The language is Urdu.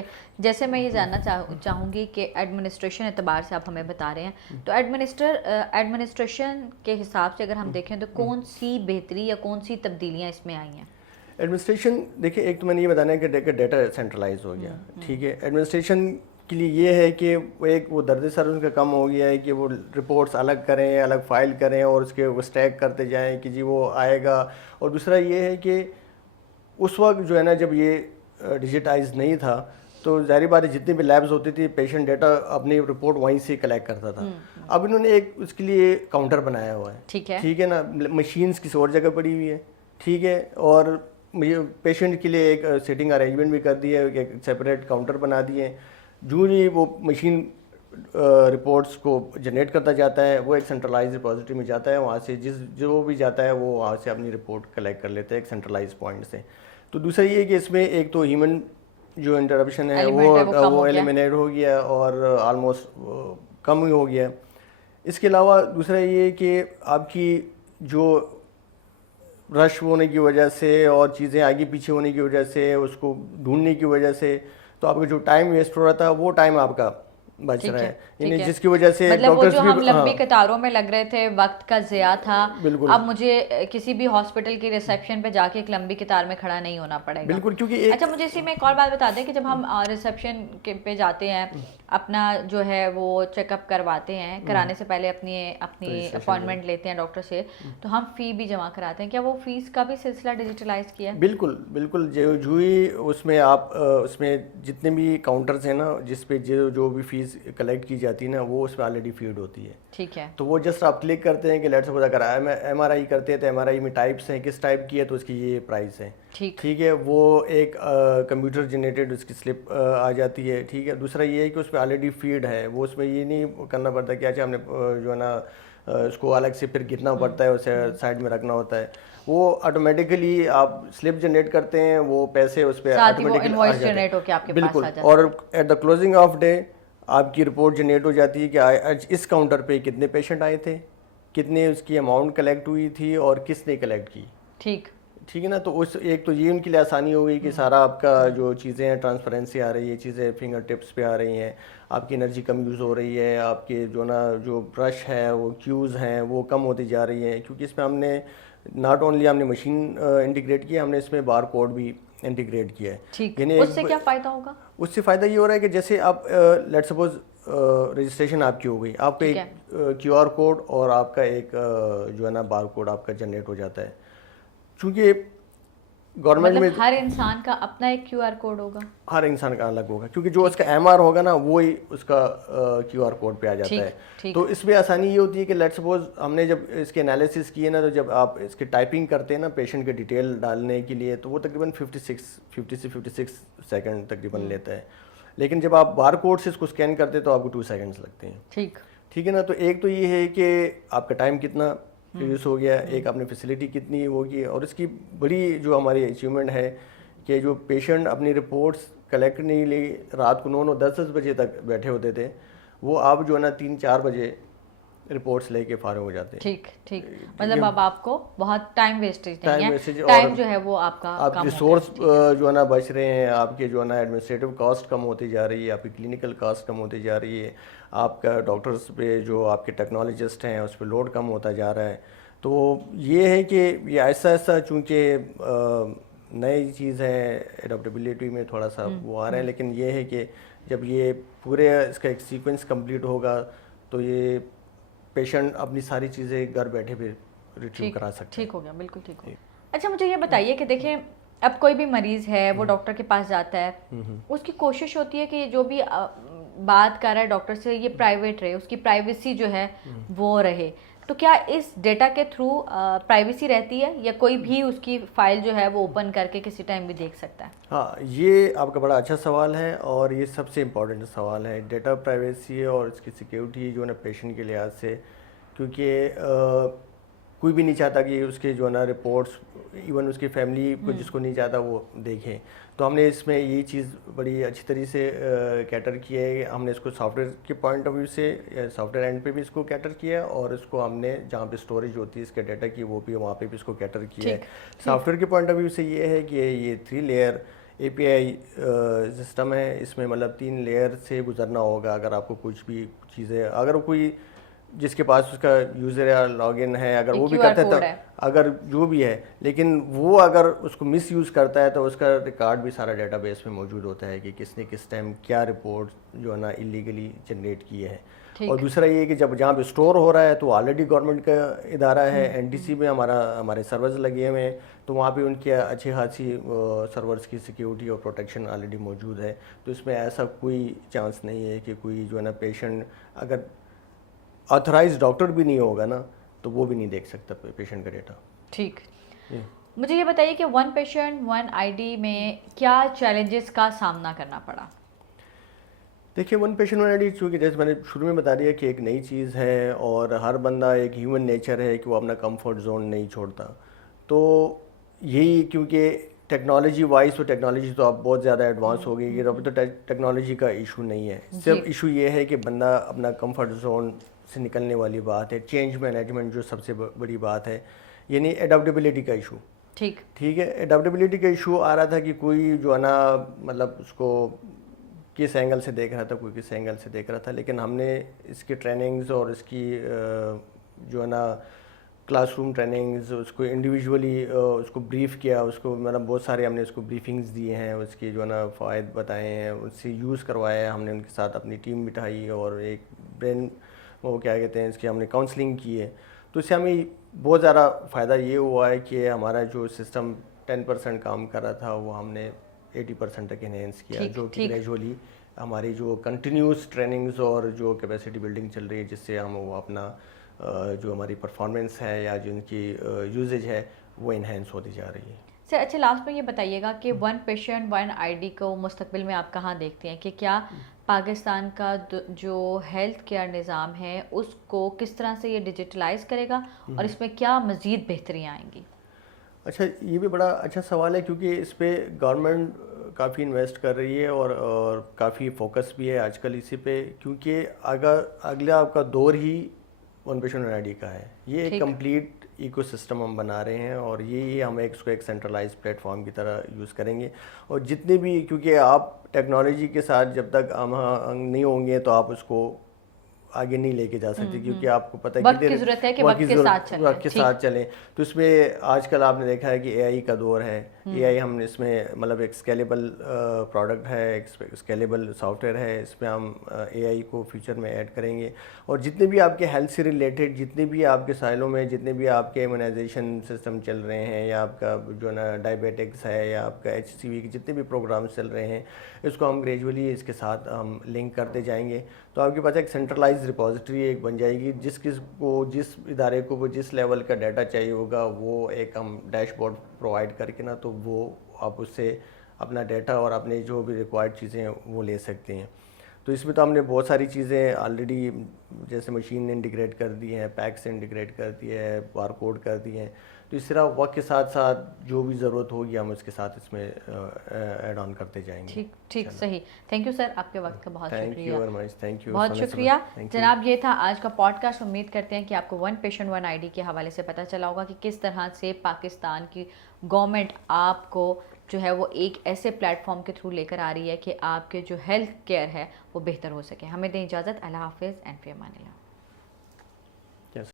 ہے. جیسے میں یہ جاننا چاہوں گی کہ ایڈمنسٹریشن اعتبار سے آپ ہمیں بتا رہے ہیں, تو ایڈمنسٹریشن کے حساب سے اگر ہم دیکھیں تو کون سی بہتری یا کون سی تبدیلیاں اس میں آئی ہیں؟ ایڈمنسٹریشن دیکھیں, ایک تو میں نے یہ بتانا ہے کہ ڈیٹا سینٹرلائز ہو گیا, ٹھیک ہے. ایڈمنسٹریشن کے لیے یہ ہے کہ وہ درد سر ان کا کم ہو گیا ہے کہ وہ رپورٹس الگ کریں, الگ فائل کریں اور اس کے وہ اسٹیک کرتے جائیں کہ جی وہ آئے گا. اور دوسرا یہ ہے کہ اس وقت جو ہے نا جب یہ ڈیجیٹائز نہیں تھا تو ظاہری بات ہے جتنی بھی لیبز ہوتی تھی پیشنٹ ڈیٹا اپنی رپورٹ وہیں سے کلیکٹ کرتا تھا. اب انہوں نے ایک اس کے لیے کاؤنٹر بنایا ہوا ہے, ٹھیک ہے نا, مشینز کسی اور جگہ پڑی ہوئی ہے, ٹھیک ہے, اور پیشنٹ کے لیے ایک سیٹنگ ارینجمنٹ بھی کر دی ہے, ایک سیپریٹ کاؤنٹر بنا دیے ہیں. جو ہی وہ مشین رپورٹس کو جنریٹ کرتا جاتا ہے وہ ایک سینٹرلائز ریپوزیٹری میں جاتا ہے, وہاں سے جو بھی جاتا ہے وہ وہاں سے اپنی رپورٹ کلیکٹ کر لیتا ہے ایک سینٹرلائز پوائنٹ سے. تو دوسرا یہ ہے کہ اس میں ایک تو ہیومن جو انٹرپشن ہے وہ ایلیمینیٹ ہو گیا اور آلموسٹ کم ہی ہو گیا. اس کے علاوہ دوسرا یہ ہے کہ آپ کی جو رش ہونے کی وجہ سے اور چیزیں آگے پیچھے ہونے کی وجہ سے, اس کو ڈھونڈنے کی وجہ سے, تو آپ کا جو ٹائم ویسٹ ہو رہا تھا وہ ٹائم آپ کا بچ رہا ہے, یعنی جس کی وجہ سے مطلب وہ جو ہم لمبی قطاروں میں لگ رہے تھے, وقت کا ضیاع تھا, اب مجھے کسی بھی ہاسپٹل کی ریسیپشن پہ جا کے ایک لمبی قطار میں کھڑا نہیں ہونا پڑے گا. بالکل, کیونکہ اچھا مجھے اسی میں ایک اور بات بتا دیں کہ جب ہم ریسیپشن پہ جاتے ہیں اپنا جو ہے وہ چیک اپ کرواتے ہیں, کرانے سے پہلے اپنی اپوائنٹمنٹ لیتے ہیں ڈاکٹر سے, تو ہم فی بھی جمع کراتے ہیں. کیا وہ فیس کا بھی سلسلہ ڈیجیٹلائز کیا ہے؟ بالکل بالکل, جو ہی اس میں آپ اس میں جتنے بھی کاؤنٹرز ہیں نا جس پہ جو بھی فیس کلیکٹ کی جاتی ہے نا وہ اس پہ آلریڈی فیڈ ہوتی ہے, ٹھیک ہے. تو وہ جسٹ آپ کلک کرتے ہیں کہ لیٹ سپوز اگر ایم آر آئی کرتے ہیں تو ایم آر آئی میں ٹائپس ہیں, کس ٹائپ کی ہے تو اس کی یہ پرائس ہے, ٹھیک ہے. وہ ایک کمپیوٹر جنریٹڈ اس کی سلپ آ جاتی ہے, ٹھیک ہے. دوسرا یہ ہے کہ اس پہ آلریڈی فیڈ ہے, وہ اس میں یہ نہیں کرنا پڑتا کہ اچھا ہم نے جو ہے نا اس کو الگ سے پھر گرنا پڑتا ہے, اسے سائڈ میں رکھنا ہوتا ہے. وہ آٹومیٹیکلی آپ سلپ جنریٹ کرتے ہیں, وہ پیسے اس پہ آٹومیٹیکلی آ جاتے ہیں. بالکل, اور at the closing of day آپ کی رپورٹ جنریٹ ہو جاتی ہے کہ اس کاؤنٹر پہ کتنے پیشنٹ آئے تھے, کتنے اس کی اماؤنٹ کلیکٹ ہوئی تھی اور کس نے کلیکٹ کی. ٹھیک ہے نا. تو اس ایک تو یہ ان کے لیے آسانی ہو گئی کہ سارا آپ کا جو چیزیں ہیں ٹرانسپیرنسی آ رہی ہے, چیزیں فنگر ٹپس پہ آ رہی ہیں, آپ کی انرجی کم یوز ہو رہی ہے, آپ کے جو نا جو برش ہے وہ کیوز ہیں وہ کم ہوتی جا رہی ہیں, کیونکہ اس میں ہم نے ناٹ اونلی ہم نے مشین انٹیگریٹ کیا, ہم نے اس میں بار کوڈ بھی انٹیگریٹ کیا ہے. یعنی اس سے کیا فائدہ ہوگا؟ اس سے فائدہ یہ ہو رہا ہے کہ جیسے آپ لیٹ سپوز رجسٹریشن آپ کی ہو گئی, آپ کا ایک کیو آر کوڈ اور آپ کا ایک جو ہے نا بار کوڈ آپ کا جنریٹ ہو جاتا ہے. چونکہ گورنمنٹ میں ہر انسان کا اپنا ایک کیو آر کوڈ ہوگا, ہر انسان کا الگ ہوگا, کیونکہ جو اس کا ایم آر ہوگا نا وہی اس کا کیو آر کوڈ پہ آ جاتا ہے. تو اس میں آسانی یہ ہوتی ہے کہ لیٹ سپوز ہم نے جب اس کے انالیسس کیے نا, تو جب آپ اس کی ٹائپنگ کرتے ہیں نا پیشنٹ کے ڈیٹیل ڈالنے کے لیے, تو وہ تقریباً 50 سے 56 سیکنڈ تقریباً لیتا ہے. لیکن جب آپ بار کوڈ سے اس کو اسکین کرتے ہیں تو آپ کو 2 سیکنڈس لگتے ہیں. ٹھیک ہے نا. تو ایک تو یہ ہے کہ آپ کا ٹائم کتنا یوز ہو گیا, ایک آپ نے فیسلٹی کتنی ہوگی, اور اس کی بڑی جو ہماری اچیومنٹ ہے کہ جو پیشنٹ اپنی رپورٹس کلیکٹ نہیں لی, رات کو 9-10 بجے تک بیٹھے ہوتے تھے, وہ آپ جو ہے نا 3-4 بجے رپورٹس لے کے فارغ ہو جاتے ہیں. ٹھیک, مطلب اب آپ کو بہت ٹائم ویسٹیج نہیں ہے, ٹائم جو ہے وہ آپ کا آپ ریسورس جو ہے نا بچ رہے ہیں, آپ کے جو ہے نا ایڈمنسٹریٹو کاسٹ کم ہوتی جا رہی ہے, آپ کی کلینکل کاسٹ کم ہوتی جا رہی ہے, آپ کا ڈاکٹرس پہ جو آپ کے ٹیکنالوجسٹ ہیں اس پہ لوڈ کم ہوتا جا رہا ہے. تو یہ ہے کہ یہ ایسا چونکہ نئی چیز ہے, اڈاپٹیبلٹی میں تھوڑا سا وہ آ رہا ہے, لیکن یہ ہے کہ جب یہ پورے اس کا ایک سیکوینس کمپلیٹ ہوگا تو یہ پیشنٹ اپنی ساری چیزیں گھر بیٹھے بھی ریٹریو کرا سکتے ہیں. ٹھیک ہو گیا, بالکل ٹھیک ہو گیا. اچھا مجھے یہ بتائیے کہ دیکھیں اب کوئی بھی مریض ہے وہ ڈاکٹر کے پاس جاتا ہے, اس کی کوشش ہوتی ہے کہ جو بھی بات کر رہا ہے ڈاکٹر سے یہ پرائیویٹ رہے, اس کی پرائیویسی جو ہے وہ رہے. تو کیا اس ڈیٹا کے تھرو پرائیویسی رہتی ہے یا کوئی بھی اس کی فائل جو ہے وہ اوپن کر کے کسی ٹائم بھی دیکھ سکتا ہے؟ ہاں, یہ آپ کا بڑا اچھا سوال ہے اور یہ سب سے امپورٹنٹ سوال ہے, ڈیٹا پرائیویسی اور اس کی سیکیورٹی جو ہے نا پیشنٹ کے لحاظ سے, کیونکہ کوئی بھی نہیں چاہتا کہ اس کے جو ہے نا رپورٹس, ایون اس کی فیملی کو جس کو نہیں چاہتا وہ دیکھیں. تو ہم نے اس میں یہ چیز بڑی اچھی طریقے سے کیٹر کیا ہے. ہم نے اس کو سافٹ ویئر کے پوائنٹ آف ویو سے, سافٹ ویئر اینڈ پہ بھی اس کو کیٹر کیا, اور اس کو ہم نے جہاں پہ اسٹوریج ہوتی ہے اس کے ڈیٹا کی وہ بھی وہاں پہ بھی اس کو کیٹر کیا ہے. سافٹ ویئر کے پوائنٹ آف ویو سے یہ ہے کہ یہ 3 لیئر API سسٹم ہے, اس میں مطلب 3 لیئر سے گزرنا ہوگا. اگر آپ کو کچھ بھی چیزیں, اگر کوئی جس کے پاس اس کا یوزر یا لاگ ان ہے, اگر وہ بھی کرتا ہے تو اگر جو بھی ہے, لیکن وہ اگر اس کو مس یوز کرتا ہے تو اس کا ریکارڈ بھی سارا ڈیٹا بیس میں موجود ہوتا ہے کہ کس نے کس ٹائم کیا رپورٹ جو ہے نا ایلیگلی جنریٹ کیے ہیں. اور دوسرا یہ کہ جب جہاں پہ اسٹور ہو رہا ہے تو آلریڈی گورنمنٹ کا ادارہ ہے, NTC میں ہمارے سرورز لگے ہوئے ہیں, تو وہاں پہ ان کی اچھی خاصی سرورز کی سیکیورٹی اور پروٹیکشن آلریڈی موجود ہے. تو اس میں ایسا کوئی چانس نہیں ہے کہ کوئی جو ہے نا پیشنٹ اگر آتھرائز ڈاکٹر بھی نہیں ہوگا نا تو وہ بھی نہیں دیکھ سکتا پیشنٹ کا ڈیٹا. ٹھیک, مجھے یہ بتائیے کہ ون پیشنٹ ون ID میں کیا چیلنجز کا سامنا کرنا پڑا؟ دیکھیے ون پیشنٹ ون ID چونکہ جیسے میں نے شروع میں بتا دیا کہ ایک نئی چیز ہے اور ہر بندہ ایک ہیومن نیچر ہے کہ وہ اپنا کمفرٹ زون نہیں چھوڑتا. تو یہی کیونکہ ٹیکنالوجی وائز تو ٹیکنالوجی تو اب بہت زیادہ ایڈوانس ہو گئی ہے, ابھی تو ٹیکنالوجی کا ایشو نہیں ہے, صرف ایشو یہ ہے کہ بندہ اپنا کمفرٹ زون سے نکلنے والی بات ہے. چینج مینجمنٹ جو سب سے بڑی بات ہے, یعنی ایڈاپٹیبلٹی کا ایشو. ٹھیک ہے, ایڈاپٹیبلٹی کا ایشو آ رہا تھا کہ کوئی جو ہے نا مطلب اس کو کس اینگل سے دیکھ رہا تھا, کوئی کس اینگل سے دیکھ رہا تھا, لیکن ہم نے اس کی ٹریننگز اور اس کی جو ہے نا کلاس روم ٹریننگز, اس کو انڈیویجولی اس کو بریف کیا, اس کو مطلب بہت سارے ہم نے اس کو بریفنگز دیے ہیں, اس کی جو ہے نا فوائد بتائے ہیں, اس سے یوز کروایا ہے ہم نے, ان کے ساتھ اپنی ٹیم بٹھائی اور ایک برین وہ کیا کہتے ہیں اس کی ہم نے کاؤنسلنگ کی ہے. تو اس سے ہمیں بہت زیادہ فائدہ یہ ہوا ہے کہ ہمارا جو سسٹم 10% کام کر رہا تھا وہ ہم نے 80% تک انہینس کیا, جو کہ گریجولی ہماری جو کنٹینیوس ٹریننگز اور جو کیپیسٹی بلڈنگ چل رہی ہے جس سے ہم وہ اپنا جو ہماری پرفارمنس ہے یا جن کی یوزیج ہے وہ انہینس ہوتی جا رہی ہے. سر اچھا, لاسٹ میں یہ بتائیے گا کہ ون پیشنٹ ون ID کو مستقبل میں آپ کہاں دیکھتے ہیں, کہ کیا پاکستان کا جو ہیلتھ کیئر نظام ہے اس کو کس طرح سے یہ ڈیجیٹلائز کرے گا اور اس میں کیا مزید بہتریاں آئیں گی؟ اچھا, یہ بھی بڑا اچھا سوال ہے کیونکہ اس پہ گورنمنٹ کافی انویسٹ کر رہی ہے اور کافی فوکس بھی ہے آج کل اسی پہ, کیونکہ اگلا آپ کا دور ہی ون پیشنٹ ون ID کا ہے. یہ ایک کمپلیٹ ایکو سسٹم ہم بنا رہے ہیں اور یہ ہم اس کو ایک سینٹرلائز پلیٹ فارم کی طرح یوز کریں گے. اور جتنے بھی, کیونکہ آپ ٹیکنالوجی کے ساتھ جب تک ہم نہیں ہوں گے تو آپ اس کو آگے نہیں لے کے جا سکتے, کیونکہ آپ کو پتہ ہے وقت کی ضرورت ہے کہ وقت کے ساتھ چلیں. تو اس میں آج کل آپ نے دیکھا ہے کہ AI کا دور ہے. AI ہم نے اس میں مطلب ایک اسکیلیبل پروڈکٹ ہے, ایک اسکیلیبل سافٹ ویئر ہے, اس میں ہم AI کو فیوچر میں ایڈ کریں گے. اور جتنے بھی آپ کے ہیلتھ سے ریلیٹڈ جتنے بھی آپ کے سائلوں میں جتنے بھی آپ کے امیونائزیشن سسٹم چل رہے ہیں, یا آپ کا جو ہے نا ڈائبیٹکس ہے, یا آپ کا HCV کے جتنے بھی پروگرامس چل رہے ہیں, اس کو ہم گریجولی اس کے ساتھ ہم لنک کرتے جائیں گے. تو آپ کے پاس ایک سینٹرلائز ریپوزیٹری ایک بن جائے گی, جس ادارے کو جس لیول کا ڈیٹا چاہیے ہوگا وہ ایک ہم ڈیش بورڈ پرووائڈ کر کے نا, تو وہ آپ اس سے اپنا ڈیٹا اور اپنے جو بھی ریکوائرڈ چیزیں ہیں وہ لے سکتے ہیں. تو اس میں تو ہم نے بہت ساری چیزیں آلریڈی جیسے مشین نے انٹیگریٹ کر دی ہیں, پیک سے انٹیگریٹ کر دی ہے, بار کوڈ کر دی ہیں. تو اس طرح وقت کے ساتھ ساتھ جو بھی ضرورت ہوگی ہم اس کے ساتھ اس میں ایڈ آن کرتے جائیں گے. ٹھیک صحیح. تھینک یو سر, آپ کے وقت کا بہت شکریہ. تھینک یو, بہت شکریہ جناب. یہ تھا آج کا پوڈ کاسٹ. امید کرتے ہیں کہ آپ کو ون پیشنٹ ون ID کے حوالے سے پتہ چلا ہوگا کہ کس طرح سے پاکستان کی گورنمنٹ آپ کو جو ہے وہ ایک ایسے پلیٹ فارم کے تھرو لے کر آ رہی ہے کہ آپ کے جو ہیلتھ کیئر ہے وہ بہتر ہو سکے. ہمیں دیں اجازت. اللہ حافظ اینڈ فی امان اللہ.